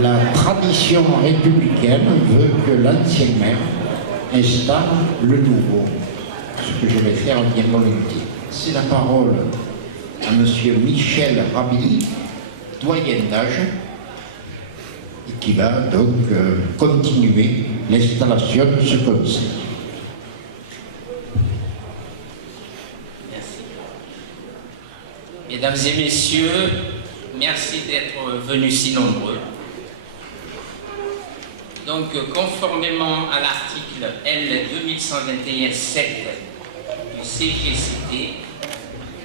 la tradition républicaine veut que l'ancien maire installe le nouveau, ce que je vais faire bien volontiers. C'est la parole à monsieur Michel Rabili, doyen d'âge, et qui va donc continuer l'installation de ce conseil. Merci. Mesdames et messieurs, merci d'être venus si nombreux. Donc, conformément à l'article L 2121-7 du CGCT,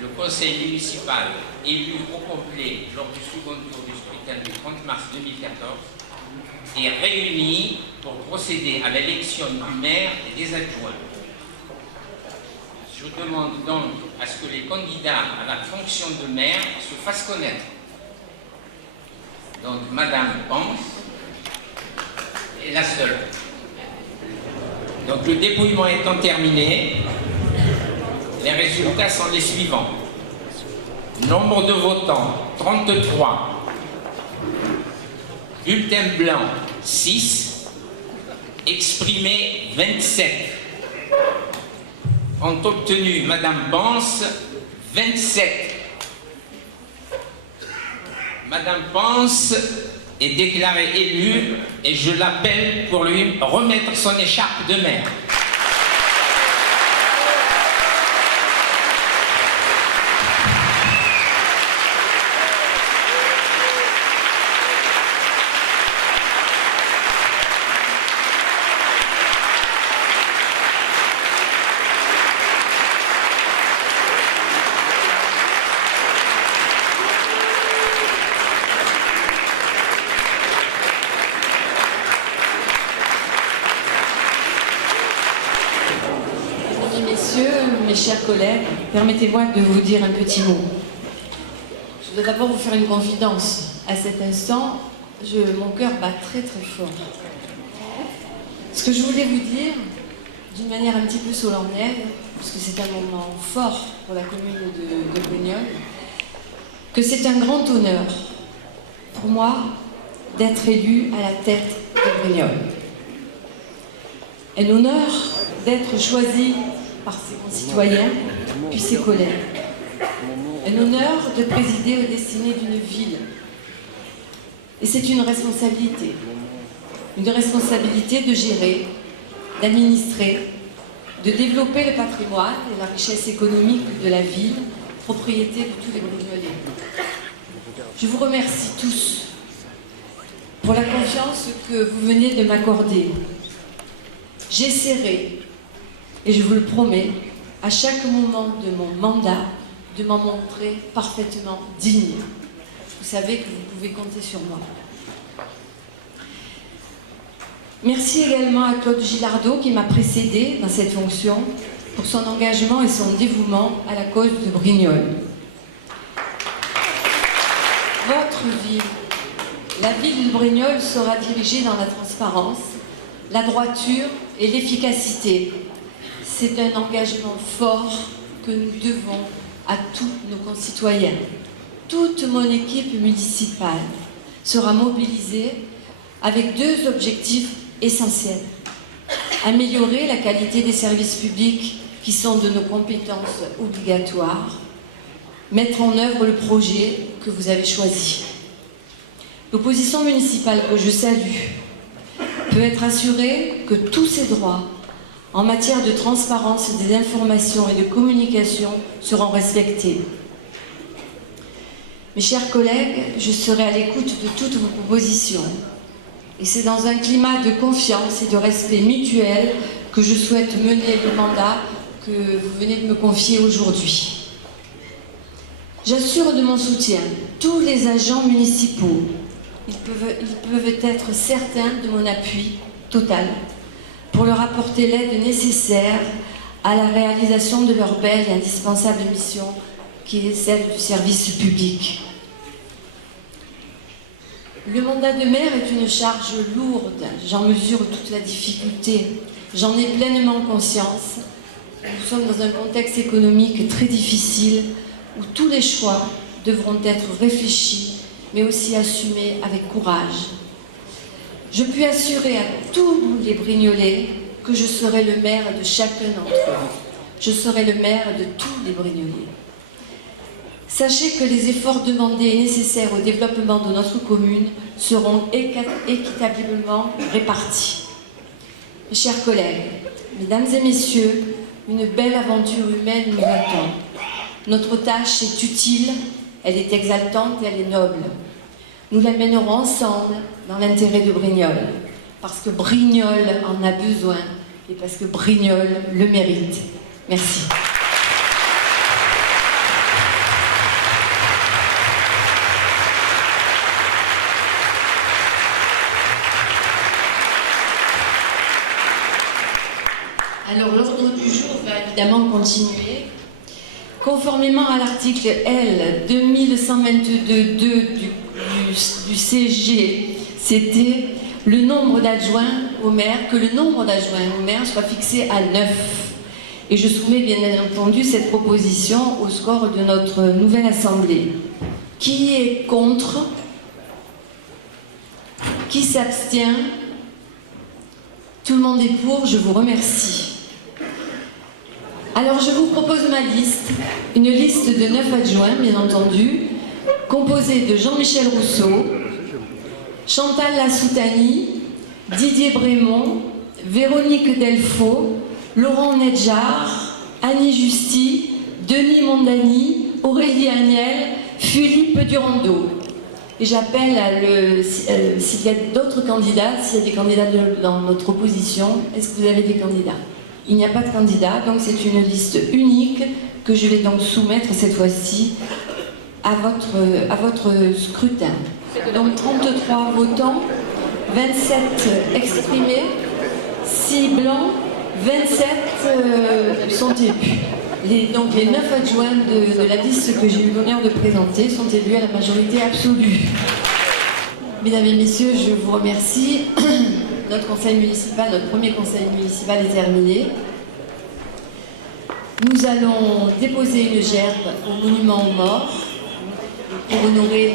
le conseil municipal élu au complet lors du second tour du scrutin du 30 mars 2014 est réuni pour procéder à l'élection du maire et des adjoints. Je demande donc à ce que les candidats à la fonction de maire se fassent connaître. Donc, Madame Pense est la seule. Donc, le dépouillement étant terminé, les résultats sont les suivants. Nombre de votants, 33. Bulletin blanc, 6. Exprimé, 27. Ont obtenu Madame Pense, 27. Madame Pense est déclarée élue et je l'appelle pour lui remettre son écharpe de maire. Mes chers collègues, permettez-moi de vous dire un petit mot. Je dois d'abord vous faire une confidence. À cet instant, mon cœur bat très très fort. Ce que je voulais vous dire, d'une manière un petit peu solennelle, parce que c'est un moment fort pour la commune de Brignoles, que c'est un grand honneur pour moi d'être élu à la tête de Brignoles. Un honneur d'être choisi par ses concitoyens, puis ses collègues. Un honneur de présider aux destinées d'une ville. Et c'est une responsabilité de gérer, d'administrer, de développer le patrimoine et la richesse économique de la ville, propriété de tous les Brignolais. Je vous remercie tous pour la confiance que vous venez de m'accorder. J'essaierai, et je vous le promets, à chaque moment de mon mandat, de m'en montrer parfaitement digne. Vous savez que vous pouvez compter sur moi. Merci également à Claude Gilardot qui m'a précédé dans cette fonction pour son engagement et son dévouement à la cause de Brignoles. Votre ville, la ville de Brignoles, sera dirigée dans la transparence, la droiture et l'efficacité. C'est un engagement fort que nous devons à tous nos concitoyens. Toute mon équipe municipale sera mobilisée avec deux objectifs essentiels. Améliorer la qualité des services publics qui sont de nos compétences obligatoires. Mettre en œuvre le projet que vous avez choisi. L'opposition municipale que je salue peut être assurée que tous ses droits en matière de transparence des informations et de communication seront respectés. Mes chers collègues, je serai à l'écoute de toutes vos propositions. Et c'est dans un climat de confiance et de respect mutuel que je souhaite mener le mandat que vous venez de me confier aujourd'hui. J'assure de mon soutien tous les agents municipaux. Ils peuvent être certains de mon appui total pour leur apporter l'aide nécessaire à la réalisation de leur belle et indispensable mission qui est celle du service public. Le mandat de maire est une charge lourde, j'en mesure toute la difficulté, j'en ai pleinement conscience. Nous sommes dans un contexte économique très difficile où tous les choix devront être réfléchis mais aussi assumés avec courage. je puis assurer à tous les Brignolais que je serai le maire de chacun d'entre eux. Je serai le maire de tous les Brignolais. Sachez que les efforts demandés et nécessaires au développement de notre commune seront équitablement répartis. Mes chers collègues, mesdames et messieurs, une belle aventure humaine nous attend. Notre tâche est utile, elle est exaltante et elle est noble. Nous la mènerons ensemble dans l'intérêt de Brignoles, parce que Brignoles en a besoin et parce que Brignoles le mérite. Merci. Alors l'ordre du jour va évidemment continuer. Conformément à l'article L 2122.2 du CGCT, le nombre d'adjoints au maire, que le nombre d'adjoints au maire soit fixé à 9. Et je soumets bien entendu cette proposition au score de notre nouvelle assemblée. Qui est contre? Qui s'abstient? Tout le monde est pour, je vous remercie. Alors je vous propose ma liste, une liste de 9 adjoints, bien entendu, composée de Jean-Michel Rousseau, Chantal Lassoutani, Didier Brémond, Véronique Delfaux, Laurent Nedjar, Annie Justy, Denis Mondani, Aurélie Agnel, Philippe Durando. Et j'appelle s'il y a d'autres candidats, s'il y a des candidats dans notre opposition, est-ce que vous avez des candidats? Il n'y a pas de candidat, donc c'est une liste unique que je vais donc soumettre cette fois-ci à votre scrutin. Donc 33 votants, 27 exprimés, 6 blancs, 27 sont élus. Donc les 9 adjoints de la liste que j'ai eu l'honneur de présenter sont élus à la majorité absolue. Mesdames et messieurs, je vous remercie. Notre conseil municipal, notre premier conseil municipal est terminé. Nous allons déposer une gerbe au monument aux morts pour honorer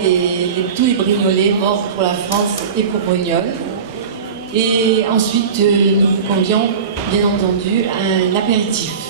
tous les Brignolais morts pour la France et pour Brignoles. Et ensuite, nous vous convions, bien entendu, à un apéritif.